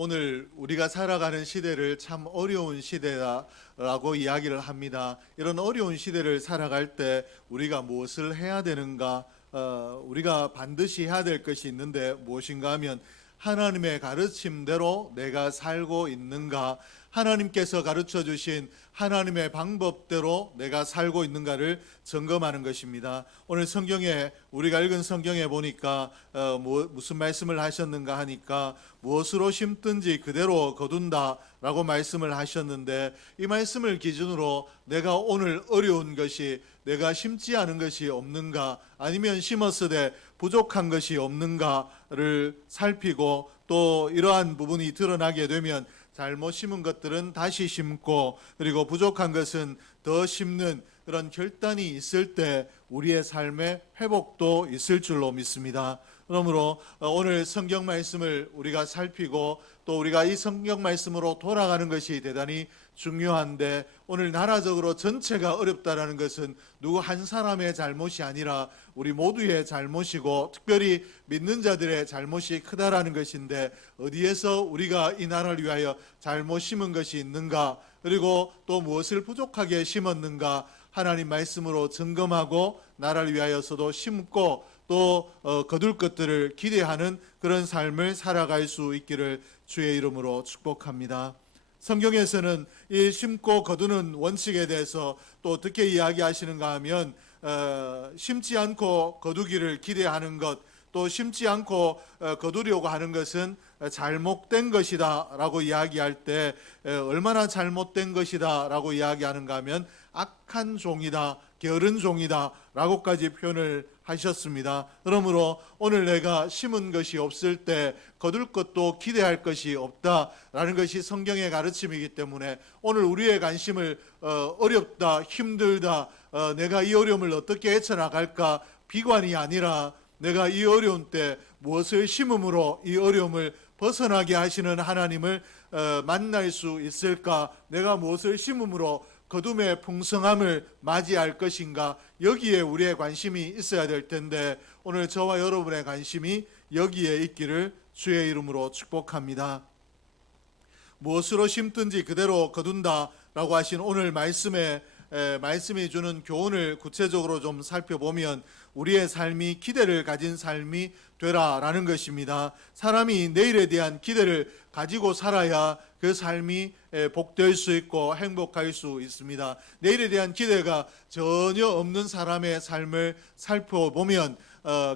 오늘 우리가 살아가는 시대를 참 어려운 시대라고 이야기를 합니다. 이런 어려운 시대를 살아갈 때 우리가 무엇을 해야 되는가? 우리가 반드시 해야 될 것이 있는데 무엇인가 하면 하나님의 가르침대로 내가 살고 있는가? 하나님께서 가르쳐 주신 하나님의 방법대로 내가 살고 있는가를 점검하는 것입니다. 오늘 성경에 우리가 읽은 성경에 보니까 무슨 말씀을 하셨는가 하니까 무엇으로 심든지 그대로 거둔다라고 말씀을 하셨는데, 이 말씀을 기준으로 내가 오늘 어려운 것이 내가 심지 않은 것이 없는가, 아니면 심었으되 부족한 것이 없는가를 살피고, 또 이러한 부분이 드러나게 되면 잘못 심은 것들은 다시 심고, 그리고 부족한 것은 더 심는 그런 결단이 있을 때 우리의 삶의 회복도 있을 줄로 믿습니다. 그러므로 오늘 성경 말씀을 우리가 살피고 또 우리가 이 성경 말씀으로 돌아가는 것이 대단히 중요한데, 오늘 나라적으로 전체가 어렵다라는 것은 누구 한 사람의 잘못이 아니라 우리 모두의 잘못이고 특별히 믿는 자들의 잘못이 크다라는 것인데, 어디에서 우리가 이 나라를 위하여 잘못 심은 것이 있는가, 그리고 또 무엇을 부족하게 심었는가 하나님 말씀으로 점검하고 나라를 위하여서도 심고 또 거둘 것들을 기대하는 그런 삶을 살아갈 수 있기를 주의 이름으로 축복합니다. 성경에서는 이 심고 거두는 원칙에 대해서 또 어떻게 이야기하시는가 하면 심지 않고 거두기를 기대하는 것, 또 심지 않고 거두려고 하는 것은 잘못된 것이다 라고 이야기할 때 얼마나 잘못된 것이다 라고 이야기하는가 하면 악한 종이다, 게으른 종이다 라고까지 표현을 하셨습니다. 그러므로 오늘 내가 심은 것이 없을 때 거둘 것도 기대할 것이 없다라는 것이 성경의 가르침이기 때문에, 오늘 우리의 관심을 어렵다, 힘들다, 내가 이 어려움을 어떻게 헤쳐나갈까 비관이 아니라 내가 이 어려운 때 무엇을 심음으로 이 어려움을 벗어나게 하시는 하나님을 만날 수 있을까, 내가 무엇을 심음으로 거둠의 풍성함을 맞이할 것인가, 여기에 우리의 관심이 있어야 될 텐데 오늘 저와 여러분의 관심이 여기에 있기를 주의 이름으로 축복합니다. 무엇으로 심든지 그대로 거둔다라고 하신 오늘 말씀이 주는 교훈을 구체적으로 좀 살펴보면 우리의 삶이 기대를 가진 삶이 되라라는 것입니다. 사람이 내일에 대한 기대를 가지고 살아야 그 삶이 복될 수 있고 행복할 수 있습니다. 내일에 대한 기대가 전혀 없는 사람의 삶을 살펴보면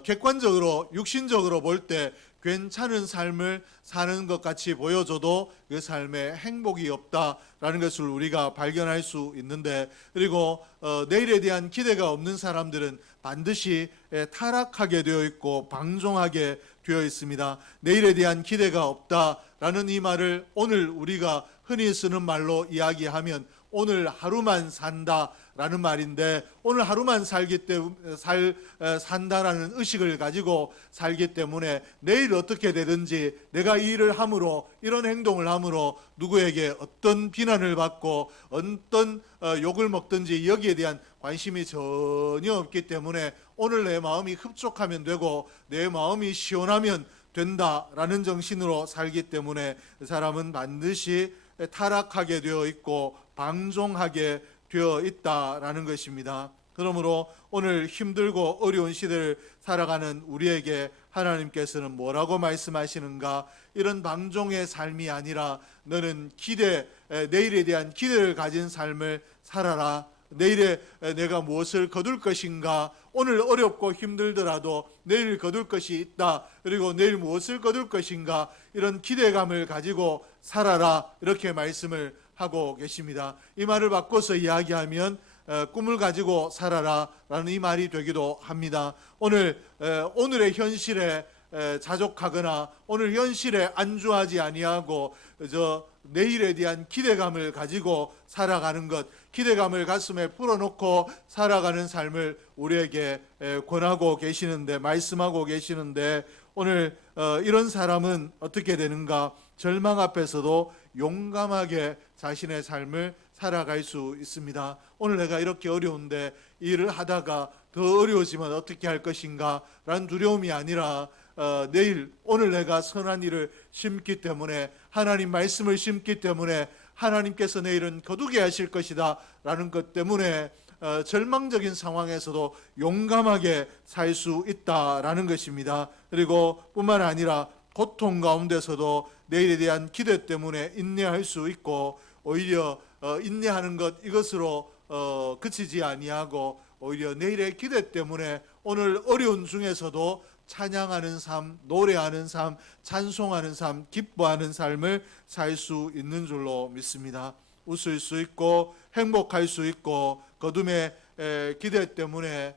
객관적으로 육신적으로 볼 때 괜찮은 삶을 사는 것 같이 보여줘도 그 삶에 행복이 없다라는 것을 우리가 발견할 수 있는데, 그리고 내일에 대한 기대가 없는 사람들은 반드시 타락하게 되어 있고 방종하게 되어 있습니다. 내일에 대한 기대가 없다라는 이 말을 오늘 우리가 흔히 쓰는 말로 이야기하면 오늘 하루만 산다라는 말인데, 오늘 하루만 산다라는 의식을 가지고 살기 때문에 내일 어떻게 되든지 내가 이 일을 함으로, 이런 행동을 함으로 누구에게 어떤 비난을 받고 어떤 욕을 먹든지 여기에 대한 관심이 전혀 없기 때문에 오늘 내 마음이 흡족하면 되고 내 마음이 시원하면 된다라는 정신으로 살기 때문에 사람은 반드시 타락하게 되어 있고 방종하게 되어 있다라는 것입니다. 그러므로 오늘 힘들고 어려운 시대를 살아가는 우리에게 하나님께서는 뭐라고 말씀하시는가? 이런 방종의 삶이 아니라 너는 내일에 대한 기대를 가진 삶을 살아라. 내일에 내가 무엇을 거둘 것인가? 오늘 어렵고 힘들더라도 내일 거둘 것이 있다. 그리고 내일 무엇을 거둘 것인가? 이런 기대감을 가지고 살아라. 이렇게 말씀을 하고 계십니다. 이 말을 바꿔서 이야기하면 꿈을 가지고 살아라 라는 이 말이 되기도 합니다. 오늘의 현실에 자족하거나 오늘 현실에 안주하지 아니하고 내일에 대한 기대감을 가지고 살아가는 것, 기대감을 가슴에 풀어놓고 살아가는 삶을 우리에게 권하고 계시는데, 말씀하고 계시는데, 오늘 이런 사람은 어떻게 되는가? 절망 앞에서도 용감하게 자신의 삶을 살아갈 수 있습니다. 오늘 내가 이렇게 어려운데 이 일을 하다가 더 어려워지면 어떻게 할 것인가 라는 두려움이 아니라 내일 오늘 내가 선한 일을 심기 때문에, 하나님 말씀을 심기 때문에 하나님께서 내일은 거두게 하실 것이다 라는 것 때문에 절망적인 상황에서도 용감하게 살 수 있다라는 것입니다. 그리고 뿐만 아니라 고통 가운데서도 내일에 대한 기대 때문에 인내할 수 있고, 오히려 인내하는 것 이것으로 그치지 아니하고 오히려 내일의 기대 때문에 오늘 어려운 중에서도 찬양하는 삶, 노래하는 삶, 찬송하는 삶, 기뻐하는 삶을 살 수 있는 줄로 믿습니다. 웃을 수 있고 행복할 수 있고 거듭의 기대 때문에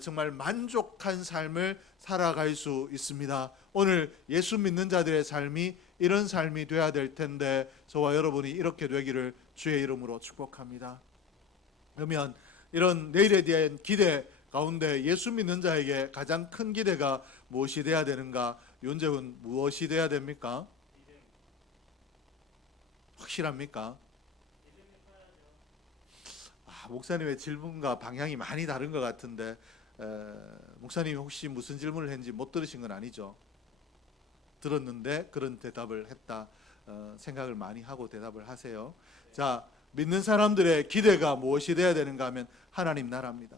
정말 만족한 삶을 살아갈 수 있습니다. 오늘 예수 믿는 자들의 삶이 이런 삶이 되어야 될 텐데, 저와 여러분이 이렇게 되기를 주의 이름으로 축복합니다. 그러면 이런 내일에 대한 기대 가운데 예수 믿는 자에게 가장 큰 기대가 무엇이 돼야 되는가? 윤재훈, 무엇이 돼야 됩니까? 확실합니까? 목사님의 질문과 방향이 많이 다른 것 같은데, 목사님이 혹시 무슨 질문을 했는지 못 들으신 건 아니죠? 들었는데 그런 대답을 했다, 생각을 많이 하고 대답을 하세요. 자, 믿는 사람들의 기대가 무엇이 돼야 되는가 하면 하나님 나라입니다.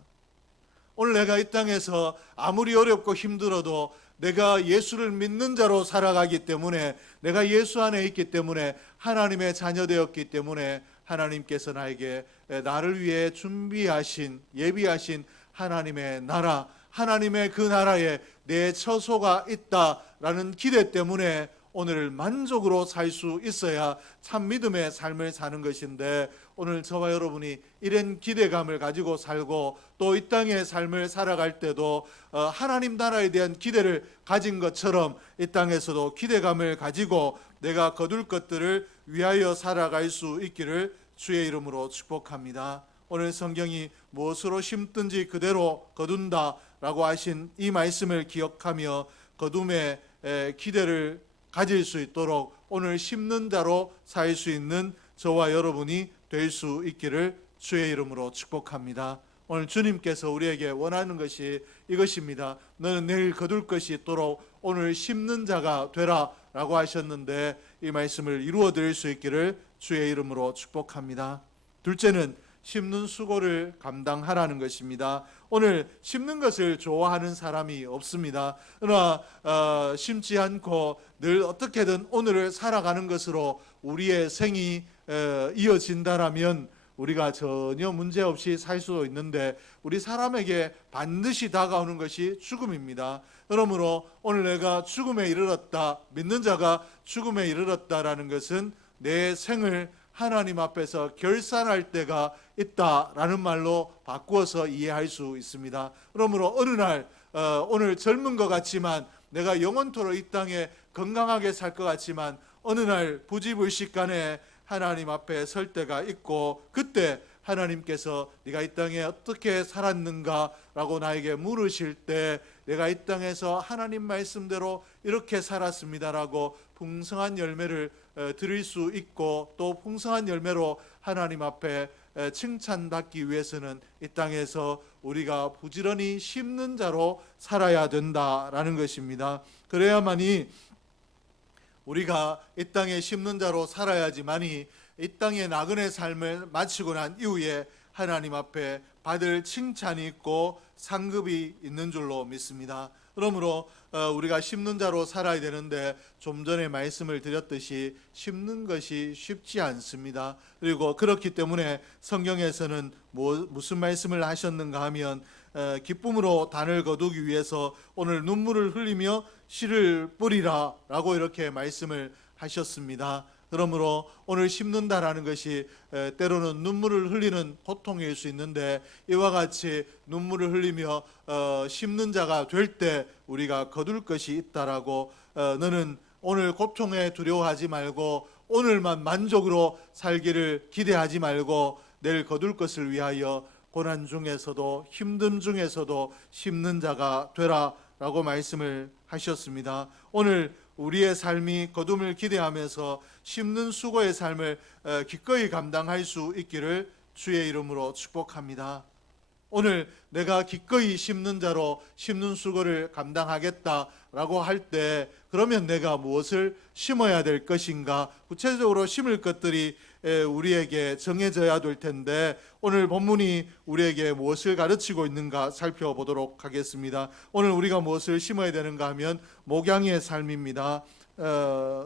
오늘 내가 이 땅에서 아무리 어렵고 힘들어도 내가 예수를 믿는 자로 살아가기 때문에, 내가 예수 안에 있기 때문에, 하나님의 자녀 되었기 때문에 하나님께서 나에게 나를 위해 준비하신, 예비하신 하나님의 나라, 하나님의 그 나라에 내 처소가 있다라는 기대 때문에 오늘을 만족으로 살 수 있어야 참 믿음의 삶을 사는 것인데, 오늘 저와 여러분이 이런 기대감을 가지고 살고 또 이 땅의 삶을 살아갈 때도 하나님 나라에 대한 기대를 가진 것처럼 이 땅에서도 기대감을 가지고 내가 거둘 것들을 위하여 살아갈 수 있기를 주의 이름으로 축복합니다. 오늘 성경이 무엇으로 심든지 그대로 거둔다라고 하신 이 말씀을 기억하며 거둠의 기대를 가질 수 있도록 오늘 심는 자로 살 수 있는 저와 여러분이 될 수 있기를 주의 이름으로 축복합니다. 오늘 주님께서 우리에게 원하는 것이 이것입니다. 너는 내일 거둘 것이 있도록 오늘 심는 자가 되라 라고 하셨는데, 이 말씀을 이루어 드릴 수 있기를 주의 이름으로 축복합니다. 둘째는 심는 수고를 감당하라는 것입니다. 오늘 심는 것을 좋아하는 사람이 없습니다. 그러나 심지 않고 늘 어떻게든 오늘을 살아가는 것으로 우리의 생이 이어진다라면 우리가 전혀 문제없이 살 수도 있는데, 우리 사람에게 반드시 다가오는 것이 죽음입니다. 그러므로 오늘 내가 죽음에 이르렀다, 믿는 자가 죽음에 이르렀다라는 것은 내 생을 하나님 앞에서 결산할 때가 있다라는 말로 바꾸어서 이해할 수 있습니다. 그러므로 어느 날 오늘 젊은 것 같지만, 내가 영원토록 이 땅에 건강하게 살 것 같지만, 어느 날 부지불식간에 하나님 앞에 설 때가 있고, 그때 하나님께서 네가 이 땅에 어떻게 살았는가 라고 나에게 물으실 때, 내가 이 땅에서 하나님 말씀대로 이렇게 살았습니다라고 풍성한 열매를 드릴 수 있고, 또 풍성한 열매로 하나님 앞에 칭찬받기 위해서는 이 땅에서 우리가 부지런히 심는 자로 살아야 된다라는 것입니다. 그래야만이 우리가 이 땅에 심는 자로 살아야지만이 이 땅의 나그네 삶을 마치고 난 이후에 하나님 앞에 받을 칭찬이 있고 상급이 있는 줄로 믿습니다. 그러므로 우리가 심는 자로 살아야 되는데, 좀 전에 말씀을 드렸듯이 심는 것이 쉽지 않습니다. 그리고 그렇기 때문에 성경에서는 무슨 말씀을 하셨는가 하면, 기쁨으로 단을 거두기 위해서 오늘 눈물을 흘리며 씨를 뿌리라 라고 이렇게 말씀을 하셨습니다. 그러므로 오늘 심는다라는 것이 때로는 눈물을 흘리는 고통일 수 있는데, 이와 같이 눈물을 흘리며 심는 자가 될 때 우리가 거둘 것이 있다라고, 너는 오늘 고통에 두려워하지 말고 오늘만 만족으로 살기를 기대하지 말고 내일 거둘 것을 위하여 고난 중에서도 힘듦 중에서도 심는 자가 되라 라고 말씀을 하셨습니다. 오늘 우리의 삶이 거둠을 기대하면서 심는 수고의 삶을 기꺼이 감당할 수 있기를 주의 이름으로 축복합니다. 오늘 내가 기꺼이 심는 자로 심는 수고를 감당하겠다라고 할 때 그러면 내가 무엇을 심어야 될 것인가, 구체적으로 심을 것들이 우리에게 정해져야 될 텐데 오늘 본문이 우리에게 무엇을 가르치고 있는가 살펴보도록 하겠습니다. 오늘 우리가 무엇을 심어야 되는가 하면 목양의 삶입니다.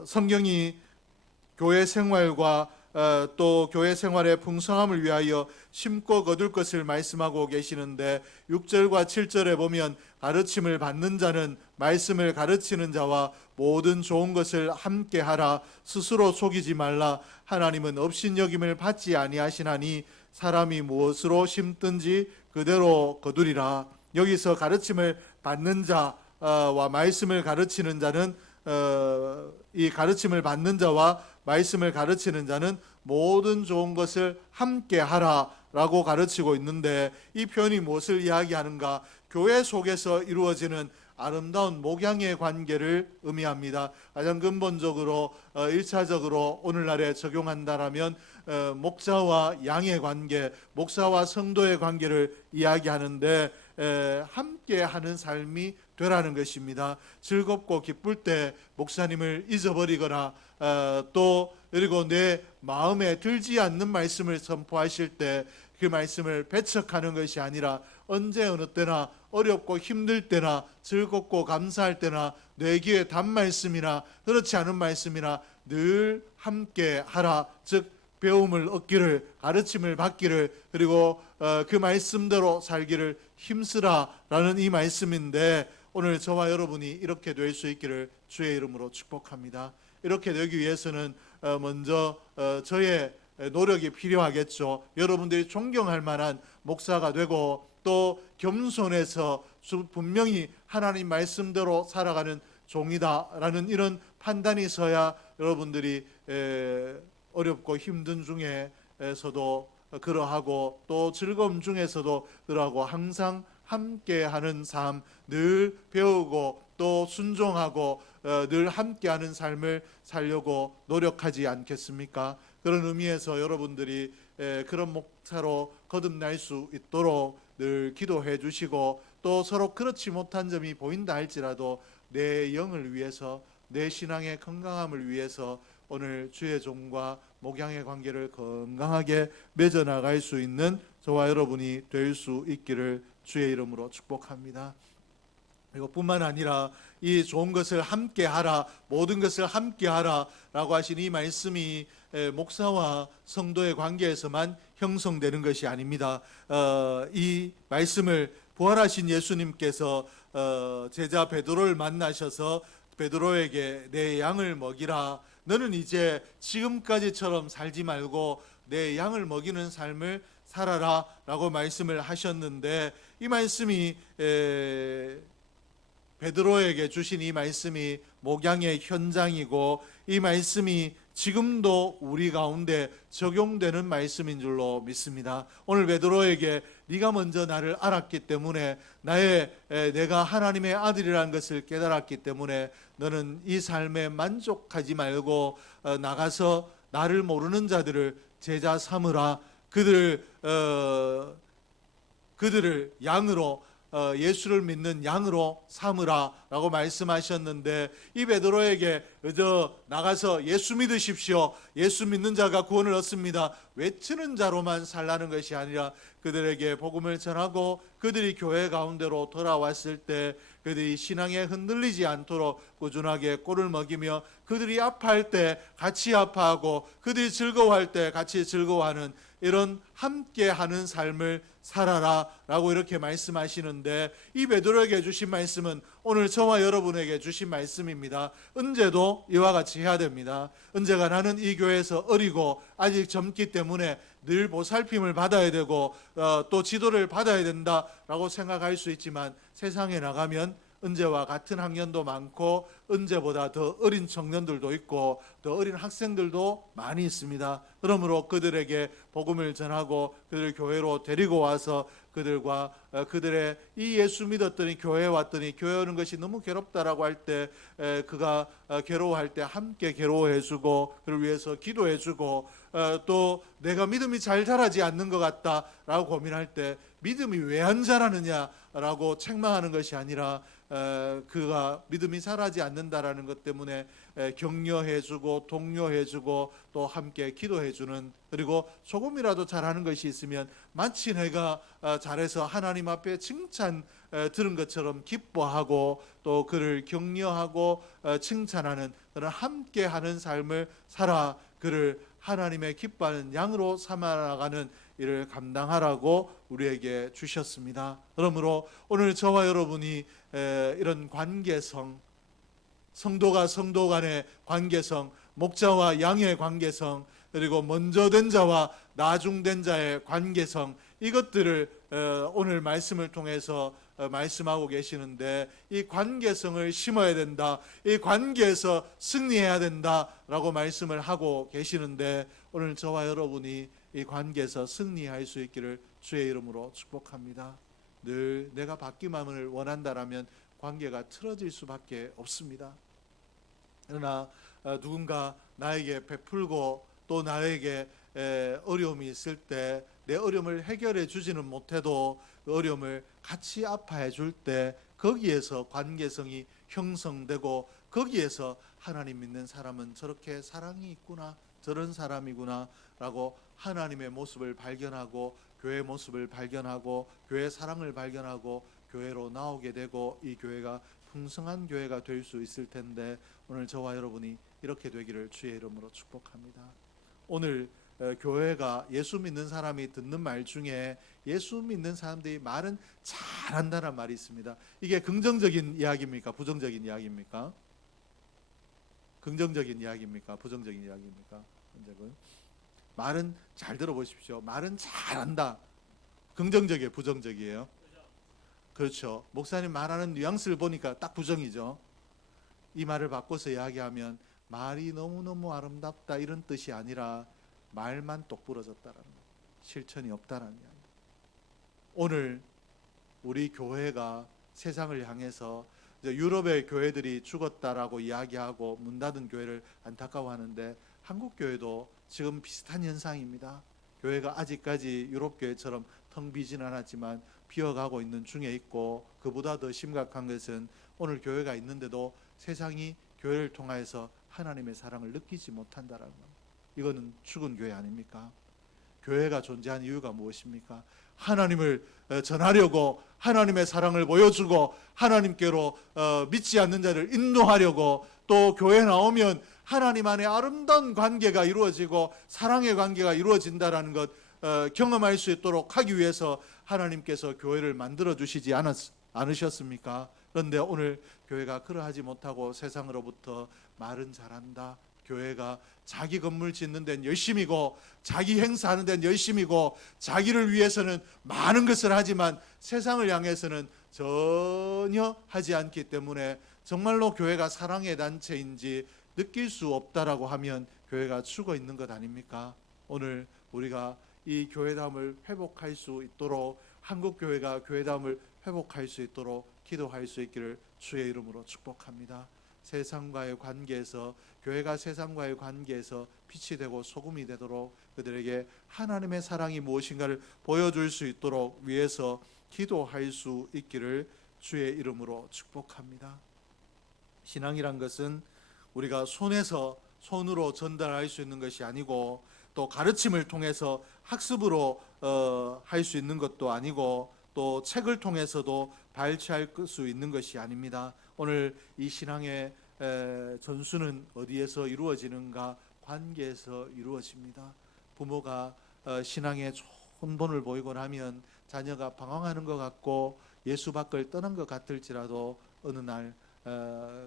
성경이 교회 생활과 또 교회 생활의 풍성함을 위하여 심고 거둘 것을 말씀하고 계시는데 6절과 7절에 보면 가르침을 받는 자는 말씀을 가르치는 자와 모든 좋은 것을 함께 하라. 스스로 속이지 말라. 하나님은 업신여김을 받지 아니하시나니 사람이 무엇으로 심든지 그대로 거두리라. 여기서 가르침을 받는 자와 말씀을 가르치는 자는 이 가르침을 받는 자와 말씀을 가르치는 자는 모든 좋은 것을 함께 하라라고 가르치고 있는데 이 표현이 무엇을 이야기하는가? 교회 속에서 이루어지는 아름다운 목양의 관계를 의미합니다. 가장 근본적으로 1차적으로 오늘날에 적용한다라면 목자와 양의 관계, 목사와 성도의 관계를 이야기하는데 함께 하는 삶이 되라는 것입니다. 즐겁고 기쁠 때 목사님을 잊어버리거나 또 그리고 내 마음에 들지 않는 말씀을 선포하실 때 그 말씀을 배척하는 것이 아니라 언제 어느 때나 어렵고 힘들 때나 즐겁고 감사할 때나 내 귀에 단 말씀이나 그렇지 않은 말씀이나 늘 함께 하라. 즉 배움을 얻기를, 가르침을 받기를, 그리고 그 말씀대로 살기를 힘쓰라라는 이 말씀인데 오늘 저와 여러분이 이렇게 될 수 있기를 주의 이름으로 축복합니다. 이렇게 되기 위해서는 먼저 저의 노력이 필요하겠죠. 여러분들이 존경할 만한 목사가 되고 또 겸손해서 분명히 하나님 말씀대로 살아가는 종이다라는 이런 판단이 서야 여러분들이 어렵고 힘든 중에서도 그러하고 또 즐거움 중에서도 그러하고 항상 함께하는 삶, 늘 배우고 또 순종하고 늘 함께하는 삶을 살려고 노력하지 않겠습니까? 그런 의미에서 여러분들이 그런 목사로 거듭날 수 있도록 늘 기도해 주시고 또 서로 그렇지 못한 점이 보인다 할지라도 내 영을 위해서, 내 신앙의 건강함을 위해서 오늘 주의 종과 목양의 관계를 건강하게 맺어나갈 수 있는 저와 여러분이 될 수 있기를 주의 이름으로 축복합니다. 그리고 뿐만 아니라 이 좋은 것을 함께 하라, 모든 것을 함께 하라 라고 하신 이 말씀이 목사와 성도의 관계에서만 형성되는 것이 아닙니다. 이 말씀을 부활하신 예수님께서 제자 베드로를 만나셔서 베드로에게 내 양을 먹이라. 너는 이제 지금까지처럼 살지 말고 내 양을 먹이는 삶을 살아라 라고 말씀을 하셨는데 이 말씀이 베드로에게 주신 이 말씀이 목양의 현장이고 이 말씀이 지금도 우리 가운데 적용되는 말씀인 줄로 믿습니다. 오늘 베드로에게 네가 먼저 나를 알았기 때문에 내가 하나님의 아들이라는 것을 깨달았기 때문에 너는 이 삶에 만족하지 말고 나가서 나를 모르는 자들을 제자 삼으라. 그들을 양으로 예수를 믿는 양으로 삼으라 라고 말씀하셨는데 이 베드로에게 그저 나가서 예수 믿으십시오, 예수 믿는 자가 구원을 얻습니다 외치는 자로만 살라는 것이 아니라 그들에게 복음을 전하고 그들이 교회 가운데로 돌아왔을 때 그들이 신앙에 흔들리지 않도록 꾸준하게 꼴을 먹이며 그들이 아파할 때 같이 아파하고 그들이 즐거워할 때 같이 즐거워하는 이런 함께하는 삶을 살아라 라고 이렇게 말씀하시는데 이 베드로에게 주신 말씀은 오늘 저와 여러분에게 주신 말씀입니다. 은제도 이와 같이 해야 됩니다. 은제가 나는 이 교회에서 어리고 아직 젊기 때문에 늘 보살핌을 받아야 되고 또 지도를 받아야 된다라고 생각할 수 있지만 세상에 나가면 은제와 같은 학년도 많고 은제보다 더 어린 청년들도 있고 더 어린 학생들도 많이 있습니다. 그러므로 그들에게 복음을 전하고 그들을 교회로 데리고 와서 그들과 그들의 이 예수 믿었더니 교회에 왔더니 교회 오는 것이 너무 괴롭다라고 할 때 그가 괴로워할 때 함께 괴로워해주고 그를 위해서 기도해주고 또 내가 믿음이 잘 자라지 않는 것 같다라고 고민할 때 믿음이 왜 안 자라느냐라고 책망하는 것이 아니라 그가 믿음이 자라지 않는다라는 것 때문에 격려해주고 독려해주고 또 함께 기도해주는, 그리고 조금이라도 잘하는 것이 있으면 마치 내가 잘해서 하나님 앞에 칭찬 들은 것처럼 기뻐하고 또 그를 격려하고 칭찬하는 그런 함께하는 삶을 살아 그를 하나님의 기뻐하는 양으로 삼아나가는 일을 감당하라고 우리에게 주셨습니다. 그러므로 오늘 저와 여러분이 이런 관계성, 성도가 성도 간의 관계성, 목자와 양의 관계성, 그리고 먼저 된 자와 나중된 자의 관계성, 이것들을 오늘 말씀을 통해서 말씀하고 계시는데, 이 관계성을 심어야 된다, 이 관계에서 승리해야 된다라고 말씀을 하고 계시는데, 오늘 저와 여러분이 이 관계에서 승리할 수 있기를 주의 이름으로 축복합니다. 늘 내가 바뀌만을 원한다라면 관계가 틀어질 수밖에 없습니다. 그러나 누군가 나에게 베풀고 또 나에게 어려움이 있을 때 내 어려움을 해결해 주지는 못해도 그 어려움을 같이 아파해 줄 때 거기에서 관계성이 형성되고 거기에서 하나님 믿는 사람은 저렇게 사랑이 있구나, 저런 사람이구나 라고 하나님의 모습을 발견하고 교회의 모습을 발견하고 교회의 사랑을 발견하고 교회로 나오게 되고 이 교회가 풍성한 교회가 될 수 있을 텐데, 오늘 저와 여러분이 이렇게 되기를 주의 이름으로 축복합니다. 오늘 교회가 예수 믿는 사람이 듣는 말 중에 예수 믿는 사람들이 말은 잘한다는 말이 있습니다. 이게 긍정적인 이야기입니까? 부정적인 이야기입니까? 긍정적인 이야기입니까? 부정적인 이야기입니까? 말은 잘 들어보십시오. 말은 잘한다. 긍정적이에요? 부정적이에요? 그렇죠. 목사님 말하는 뉘앙스를 보니까 딱 부정이죠. 이 말을 바꿔서 이야기하면 말이 너무너무 아름답다 이런 뜻이 아니라 말만 똑부러졌다라는 거예요. 실천이 없다라는 이야기. 오늘 우리 교회가 세상을 향해서 유럽의 교회들이 죽었다라고 이야기하고 문 닫은 교회를 안타까워하는데, 한국 교회도 지금 비슷한 현상입니다. 교회가 아직까지 유럽 교회처럼 텅 비진 않았지만 비어가고 있는 중에 있고, 그보다 더 심각한 것은 오늘 교회가 있는데도 세상이 교회를 통하여서 하나님의 사랑을 느끼지 못한다라는 겁니다. 이거는 죽은 교회 아닙니까? 교회가 존재하는 이유가 무엇입니까? 하나님을 전하려고, 하나님의 사랑을 보여주고 하나님께로 믿지 않는 자를 인도하려고, 또 교회에 나오면 하나님 안에 아름다운 관계가 이루어지고 사랑의 관계가 이루어진다라는 것 경험할 수 있도록 하기 위해서 하나님께서 교회를 만들어 주시지 않으셨습니까? 그런데 오늘 교회가 그러하지 못하고 세상으로부터 말은 잘한다, 교회가 자기 건물 짓는 데는 열심이고 자기 행사하는 데는 열심이고 자기를 위해서는 많은 것을 하지만 세상을 향해서는 전혀 하지 않기 때문에 정말로 교회가 사랑의 단체인지 느낄 수 없다라고 하면 교회가 죽어 있는 것 아닙니까? 오늘 우리가 이 교회다움을 회복할 수 있도록, 한국 교회가 교회다움을 회복할 수 있도록 기도할 수 있기를 주의 이름으로 축복합니다. 세상과의 관계에서, 교회가 세상과의 관계에서 빛이 되고 소금이 되도록 그들에게 하나님의 사랑이 무엇인가를 보여줄 수 있도록 위해서 기도할 수 있기를 주의 이름으로 축복합니다. 신앙이란 것은 우리가 손으로 전달할 수 있는 것이 아니고, 또 가르침을 통해서 학습으로 할 수 있는 것도 아니고, 또 책을 통해서도 발췌할 수 있는 것이 아닙니다. 오늘 이 신앙의 전수는 어디에서 이루어지는가? 관계에서 이루어집니다. 부모가 신앙에 좋은 본을 보이고 나면 자녀가 방황하는 것 같고 예수 밖을 떠난 것 같을지라도 어느 날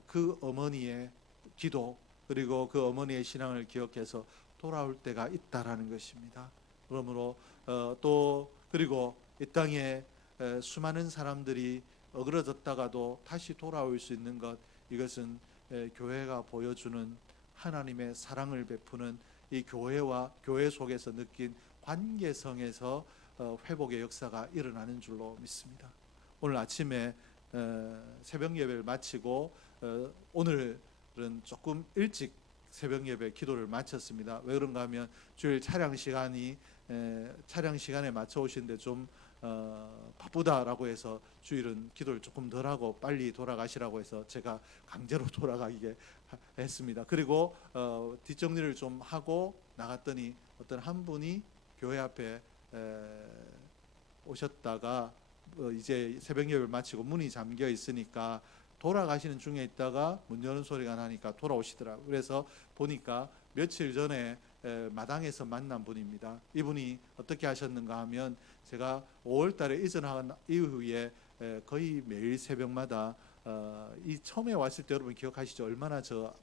그 어머니의 기도, 그리고 그 어머니의 신앙을 기억해서 돌아올 때가 있다라는 것입니다. 그러므로 또 그리고 이 땅에 수많은 사람들이 어그러졌다가도 다시 돌아올 수 있는 것, 이것은 교회가 보여주는 하나님의 사랑을 베푸는 이 교회와 교회 속에서 느낀 관계성에서 회복의 역사가 일어나는 줄로 믿습니다. 오늘 아침에 새벽 예배를 마치고 오늘은 조금 일찍 새벽 예배 기도를 마쳤습니다. 왜 그런가 하면 주일 차량 시간에 맞춰 오시는데 좀 바쁘다라고 해서 주일은 기도를 조금 덜 하고 빨리 돌아가시라고 해서 제가 강제로 돌아가게 했습니다. 그리고 뒷정리를 좀 하고 나갔더니 어떤 한 분이 교회 앞에 오셨다가 이제 새벽 예배를 마치고 문이 잠겨 있으니까 돌아가시는 중에 있다가 문 여는 소리가 나니까 돌아오시더라고요. 그래서 보니까 며칠 전에 마당에서 만난 분입니다. 이분이 어떻게 하셨는가 하면 제가 5월 달에 이전한 이후에 거의 매일 새벽마다 이 처음에 왔을 때 여러분 기억하시죠? 얼마나 저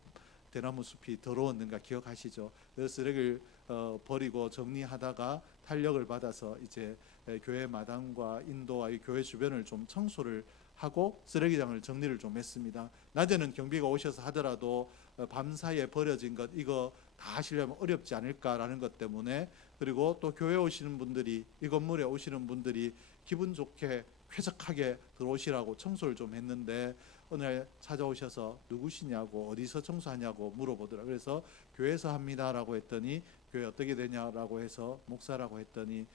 대나무 숲이 더러웠는가 기억하시죠? 그 쓰레기를 버리고 정리하다가 탄력을 받아서 이제 교회 마당과 인도와 이 교회 주변을 좀 청소를 하고 쓰레기장을 정리를 좀 했습니다. 낮에는 경비가 오셔서 하더라도 밤사이에 버려진 것 이거 다 하시려면 어렵지 않을까라는 것 때문에, 그리고 또 교회 오시는 분들이, 이 건물에 오시는 분들이 기분 좋게 쾌적하게 들어오시라고 청소를 좀 했는데 오늘 찾아오셔서 누구시냐고 어디서 청소하냐고 물어보더라고요. 그래서 교회에서 합니다라고 했더니 교회 어떻게 되냐라고 해서 목사라고 했더니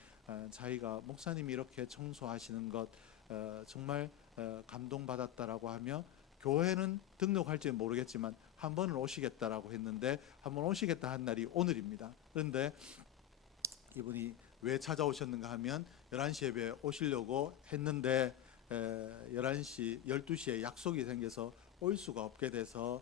자기가 목사님이 이렇게 청소하시는 것 정말 감동받았다라고 하며 교회는 등록할지는 모르겠지만 한 번은 오시겠다라고 했는데 한 번 오시겠다 한 날이 오늘입니다. 그런데 이분이 왜 찾아오셨는가 하면 11시 예배에 오시려고 했는데 11시, 12시에 약속이 생겨서 올 수가 없게 돼서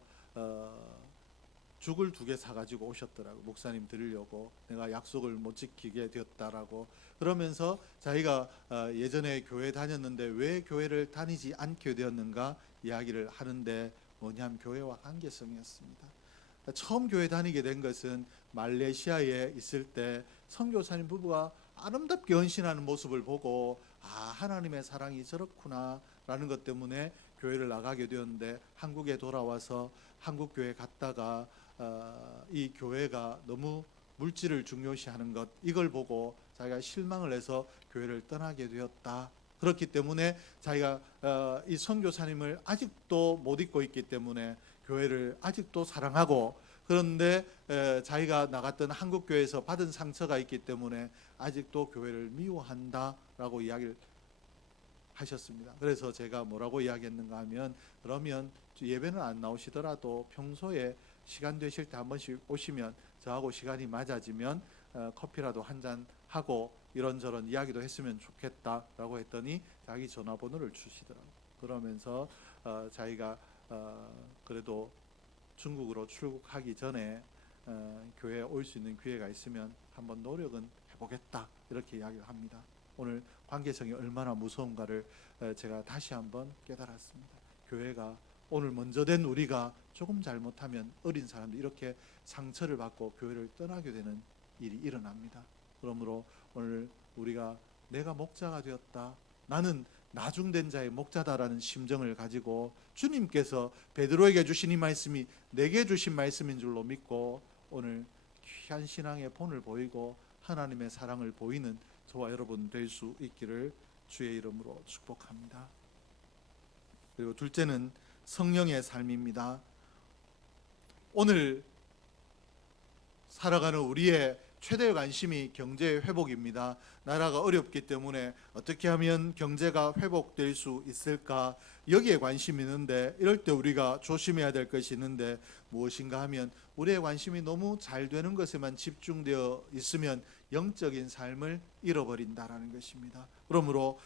죽을 2개 사가지고 오셨더라고요. 목사님 드리려고 내가 약속을 못 지키게 되었다라고. 그러면서 자기가 예전에 교회 다녔는데 왜 교회를 다니지 않게 되었는가 이야기를 하는데 뭐냐면 교회와 관계성이었습니다. 처음 교회 다니게 된 것은 말레이시아에 있을 때 선교사님 부부가 아름답게 헌신하는 모습을 보고 하나님의 사랑이 저렇구나 라는 것 때문에 교회를 나가게 되었는데 한국에 돌아와서 한국 교회 갔다가 이 교회가 너무 물질을 중요시하는 것 이걸 보고 자기가 실망을 해서 교회를 떠나게 되었다. 그렇기 때문에 자기가 이 선교사님을 아직도 못 잊고 있기 때문에 교회를 아직도 사랑하고, 그런데 자기가 나갔던 한국교회에서 받은 상처가 있기 때문에 아직도 교회를 미워한다라고 이야기를 하셨습니다. 그래서 제가 뭐라고 이야기했는가 하면 그러면 예배는 안 나오시더라도 평소에 시간 되실 때 한 번씩 오시면 저하고 시간이 맞아지면 커피라도 한잔 하고 이런저런 이야기도 했으면 좋겠다라고 했더니 자기 전화번호를 주시더라고요. 그러면서 자기가 그래도 중국으로 출국하기 전에 교회에 올 수 있는 기회가 있으면 한번 노력은 해보겠다 이렇게 이야기를 합니다. 오늘 관계성이 얼마나 무서운가를 제가 다시 한번 깨달았습니다. 교회가 오늘 먼저 된 우리가 조금 잘못하면 어린 사람들이 이렇게 상처를 받고 교회를 떠나게 되는 일이 일어납니다. 그러므로 오늘 우리가 내가 목자가 되었다, 나는 나중된 자의 목자다라는 심정을 가지고 주님께서 베드로에게 주신 이 말씀이 내게 주신 말씀인 줄로 믿고 오늘 귀한 신앙의 본을 보이고 하나님의 사랑을 보이는 저와 여러분 될 수 있기를 주의 이름으로 축복합니다. 그리고 둘째는 성령의 삶입니다. 오늘 살아가는 우리의 최대의 관심이 경제의 회복입니다. 나라가 어렵기 때문에 어떻게 하면 경제가 회복될 수 있을까, 여기에 관심이 있는데 이럴 때 우리가 조심해야 될 것이 있는데 무엇인가 하면 우리의 관심이 너무 잘 되는 것에만 집중되어 있으면 영적인 삶을 잃어버린다라는 것입니다. 그러므로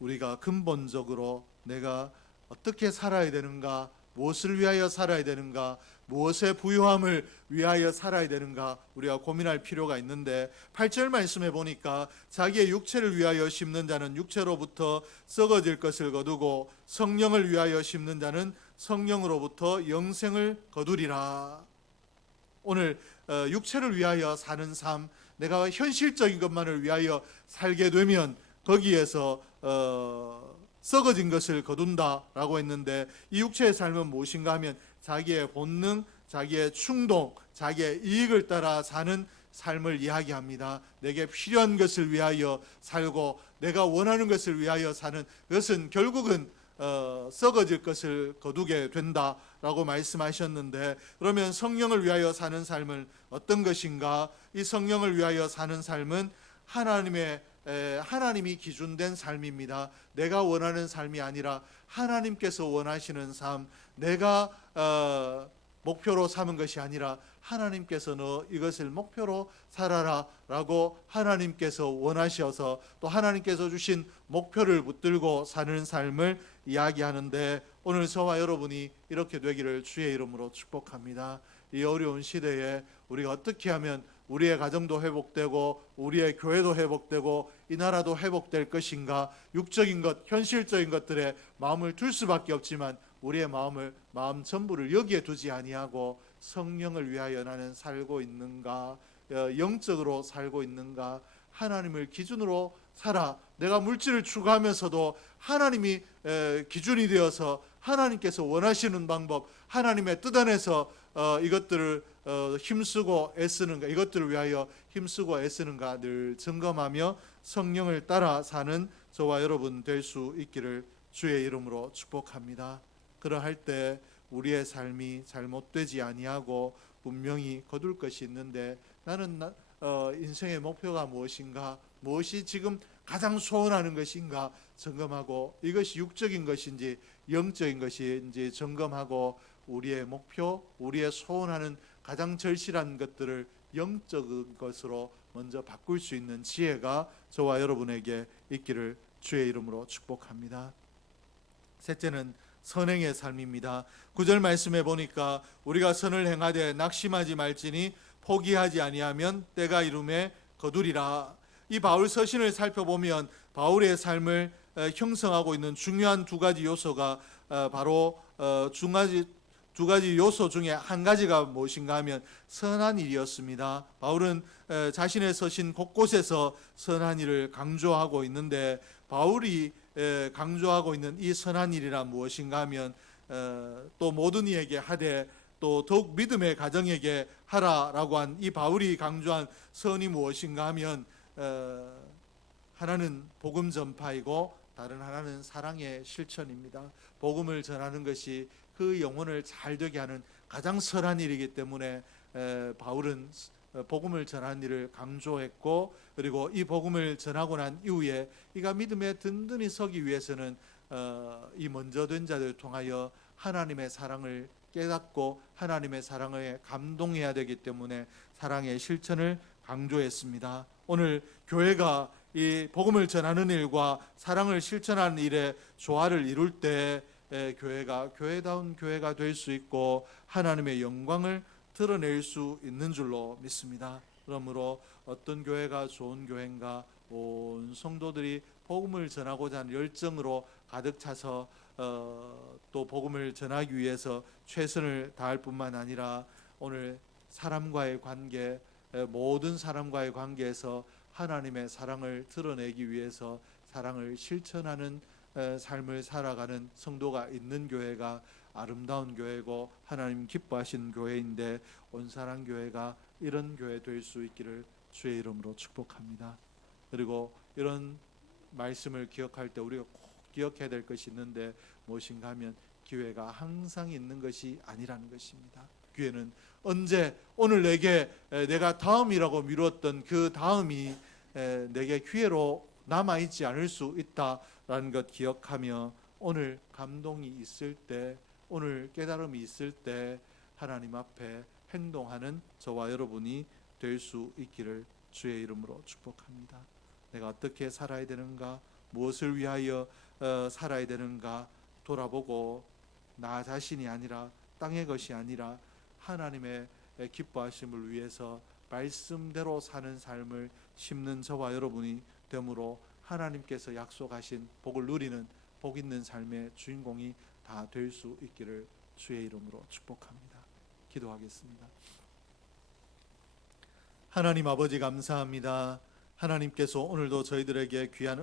우리가 근본적으로 내가 어떻게 살아야 되는가, 무엇을 위하여 살아야 되는가, 무엇의 부유함을 위하여 살아야 되는가 우리가 고민할 필요가 있는데 8절 말씀에 보니까 자기의 육체를 위하여 심는 자는 육체로부터 썩어질 것을 거두고 성령을 위하여 심는 자는 성령으로부터 영생을 거두리라. 오늘 육체를 위하여 사는 삶, 내가 현실적인 것만을 위하여 살게 되면 거기에서 썩어진 것을 거둔다라고 했는데 이 육체의 삶은 무엇인가 하면 자기의 본능, 자기의 충동, 자기의 이익을 따라 사는 삶을 이야기합니다. 내게 필요한 것을 위하여 살고 내가 원하는 것을 위하여 사는 그것은 결국은 썩어질 것을 거두게 된다라고 말씀하셨는데, 그러면 성령을 위하여 사는 삶은 어떤 것인가? 이 성령을 위하여 사는 삶은 하나님이 기준된 삶입니다. 내가 원하는 삶이 아니라 하나님께서 원하시는 삶, 내가 목표로 삼은 것이 아니라 하나님께서 너 이것을 목표로 살아라 라고 하나님께서 원하셔서 또 하나님께서 주신 목표를 붙들고 사는 삶을 이야기하는데, 오늘 저와 여러분이 이렇게 되기를 주의 이름으로 축복합니다. 이 어려운 시대에 우리가 어떻게 하면 우리의 가정도 회복되고 우리의 교회도 회복되고 이 나라도 회복될 것인가? 육적인 것, 현실적인 것들에 마음을 둘 수밖에 없지만 우리의 마음 전부를 여기에 두지 아니하고 성령을 위하여 나는 살고 있는가? 영적으로 살고 있는가? 하나님을 기준으로 살아. 내가 물질을 추구하면서도 하나님이 기준이 되어서 하나님께서 원하시는 방법, 하나님의 뜻 안에서 이것들을 힘쓰고 애쓰는가, 이것들을 위하여 힘쓰고 애쓰는가 늘 점검하며 성령을 따라 사는 저와 여러분 될 수 있기를 주의 이름으로 축복합니다. 그러할 때 우리의 삶이 잘못되지 아니하고 분명히 거둘 것이 있는데, 나는 인생의 목표가 무엇인가, 무엇이 지금 가장 소원하는 것인가 점검하고, 이것이 육적인 것인지 영적인 것인지 점검하고, 우리의 목표, 우리의 소원하는 가장 절실한 것들을 영적인 것으로 먼저 바꿀 수 있는 지혜가 저와 여러분에게 있기를 주의 이름으로 축복합니다. 셋째는 선행의 삶입니다. 9절 말씀에 보니까 우리가 선을 행하되 낙심하지 말지니 포기하지 아니하면 때가 이름에 거두리라. 이 바울 서신을 살펴보면 바울의 삶을 형성하고 있는 중요한 두 가지 요소가 바로 두 가지 요소 중에 한 가지가 무엇인가 하면 선한 일이었습니다. 바울은 자신의 서신 곳곳에서 선한 일을 강조하고 있는데, 바울이 강조하고 있는 이 선한 일이란 무엇인가 하면 또 모든 이에게 하되 또 더욱 믿음의 가정에게 하라라고 한 이 바울이 강조한 선이 무엇인가 하면 하나는 복음 전파이고 다른 하나는 사랑의 실천입니다. 복음을 전하는 것이 그 영혼을 잘 되게 하는 가장 선한 일이기 때문에 바울은 복음을 전하는 일을 강조했고, 그리고 이 복음을 전하고 난 이후에 이가 믿음에 든든히 서기 위해서는 이 먼저 된 자들을 통하여 하나님의 사랑을 깨닫고 하나님의 사랑에 감동해야 되기 때문에 사랑의 실천을 강조했습니다. 오늘 교회가 이 복음을 전하는 일과 사랑을 실천하는 일에 조화를 이룰 때 교회가 교회다운 교회가 될 수 있고 하나님의 영광을 드러낼 수 있는 줄로 믿습니다. 그러므로 어떤 교회가 좋은 교회인가, 온 성도들이 복음을 전하고자 하는 열정으로 가득 차서 또 복음을 전하기 위해서 최선을 다할 뿐만 아니라 오늘 사람과의 관계, 모든 사람과의 관계에서 하나님의 사랑을 드러내기 위해서 사랑을 실천하는 삶을 살아가는 성도가 있는 교회가 아름다운 교회고 하나님 기뻐하시는 교회인데, 온사랑 교회가 이런 교회 될 수 있기를 주의 이름으로 축복합니다. 그리고 이런 말씀을 기억할 때 우리가 꼭 기억해야 될 것이 있는데, 무엇인가 하면 기회가 항상 있는 것이 아니라는 것입니다. 기회는 언제, 오늘 내가 다음이라고 미루었던 그 다음이 내게 기회로 남아있지 않을 수 있다라는 것 기억하며, 오늘 감동이 있을 때, 오늘 깨달음이 있을 때 하나님 앞에 행동하는 저와 여러분이 될 수 있기를 주의 이름으로 축복합니다. 내가 어떻게 살아야 되는가, 무엇을 위하여 살아야 되는가 돌아보고, 나 자신이 아니라 땅의 것이 아니라 하나님의 기뻐하심을 위해서 말씀대로 사는 삶을 심는 저와 여러분이 되므로 하나님께서 약속하신 복을 누리는 복 있는 삶의 주인공이 다 될 수 있기를 주의 이름으로 축복합니다. 기도하겠습니다. 하나님 아버지 감사합니다. 하나님께서 오늘도 저희들에게 귀한